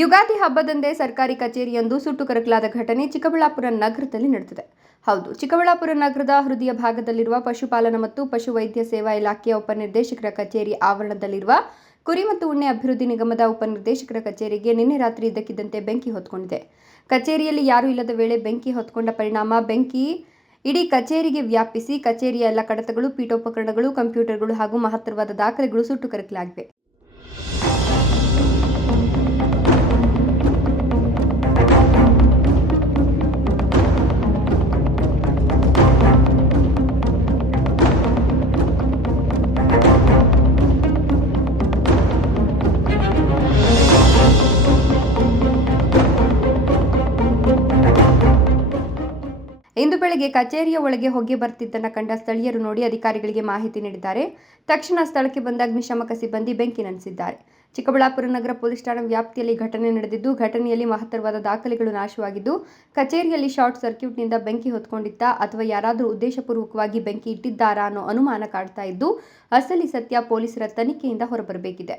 ಯುಗಾದಿ ಹಬ್ಬದಂದೇ ಸರ್ಕಾರಿ ಕಚೇರಿಯೊಂದು ಸುಟ್ಟು ಕರಕಲಾದ ಘಟನೆ ಚಿಕ್ಕಬಳ್ಳಾಪುರ ನಗರದಲ್ಲಿ ನಡೆದಿದೆ. ಹೌದು, ಚಿಕ್ಕಬಳ್ಳಾಪುರ ನಗರದ ಹೃದಯ ಭಾಗದಲ್ಲಿರುವ ಪಶುಪಾಲನಾ ಮತ್ತು ಪಶುವೈದ್ಯ ಸೇವಾ ಇಲಾಖೆಯ ಉಪನಿರ್ದೇಶಕರ ಕಚೇರಿ ಆವರಣದಲ್ಲಿರುವ ಕುರಿ ಮತ್ತು ಉಣ್ಣೆ ಅಭಿವೃದ್ಧಿ ನಿಗಮದ ಉಪನಿರ್ದೇಶಕರ ಕಚೇರಿಗೆ ನಿನ್ನೆ ರಾತ್ರಿ ಇದ್ದಕ್ಕಿದ್ದಂತೆ ಬೆಂಕಿ ಹೊತ್ಕೊಂಡಿದೆ. ಕಚೇರಿಯಲ್ಲಿ ಯಾರೂ ಇಲ್ಲದ ವೇಳೆ ಬೆಂಕಿ ಹೊತ್ಕೊಂಡ ಪರಿಣಾಮ ಬೆಂಕಿ ಇಡೀ ಕಚೇರಿಗೆ ವ್ಯಾಪಿಸಿ ಕಚೇರಿಯ ಎಲ್ಲ ಕಡತಗಳು, ಪೀಠೋಪಕರಣಗಳು, ಕಂಪ್ಯೂಟರ್ಗಳು ಹಾಗೂ ಮಹತ್ತರವಾದ ದಾಖಲೆಗಳು ಸುಟ್ಟು ಕರಕಲಾಗಿವೆ. ಇಂದು ಬೆಳಗ್ಗೆ ಕಚೇರಿಯ ಒಳಗೆ ಹೊಗೆ ಬರ್ತಿದ್ದನ್ನು ಕಂಡ ಸ್ಥಳೀಯರು ನೋಡಿ ಅಧಿಕಾರಿಗಳಿಗೆ ಮಾಹಿತಿ ನೀಡಿದ್ದಾರೆ. ತಕ್ಷಣ ಸ್ಥಳಕ್ಕೆ ಬಂದ ಅಗ್ನಿಶಾಮಕ ಸಿಬ್ಬಂದಿ ಬೆಂಕಿ ನಂದಿಸಿದ್ದಾರೆ. ಚಿಕ್ಕಬಳ್ಳಾಪುರ ನಗರ ಪೊಲೀಸ್ ಠಾಣಾ ವ್ಯಾಪ್ತಿಯಲ್ಲಿ ಘಟನೆ ನಡೆದಿದ್ದು, ಘಟನೆಯಲ್ಲಿ ಮಹತ್ತರವಾದ ದಾಖಲೆಗಳು ನಾಶವಾಗಿದ್ದು, ಕಚೇರಿಯಲ್ಲಿ ಶಾರ್ಟ್ ಸರ್ಕ್ಯೂಟ್ನಿಂದ ಬೆಂಕಿ ಹೊತ್ಕೊಂಡಿತ್ತಾ ಅಥವಾ ಯಾರಾದರೂ ಉದ್ದೇಶಪೂರ್ವಕವಾಗಿ ಬೆಂಕಿ ಇಟ್ಟಿದ್ದಾರಾ ಅನ್ನೋ ಅನುಮಾನ ಕಾಡ್ತಾ ಇದ್ದು, ಅಸಲಿ ಸತ್ಯ ಪೊಲೀಸರ ತನಿಖೆಯಿಂದ ಹೊರಬರಬೇಕಿದೆ.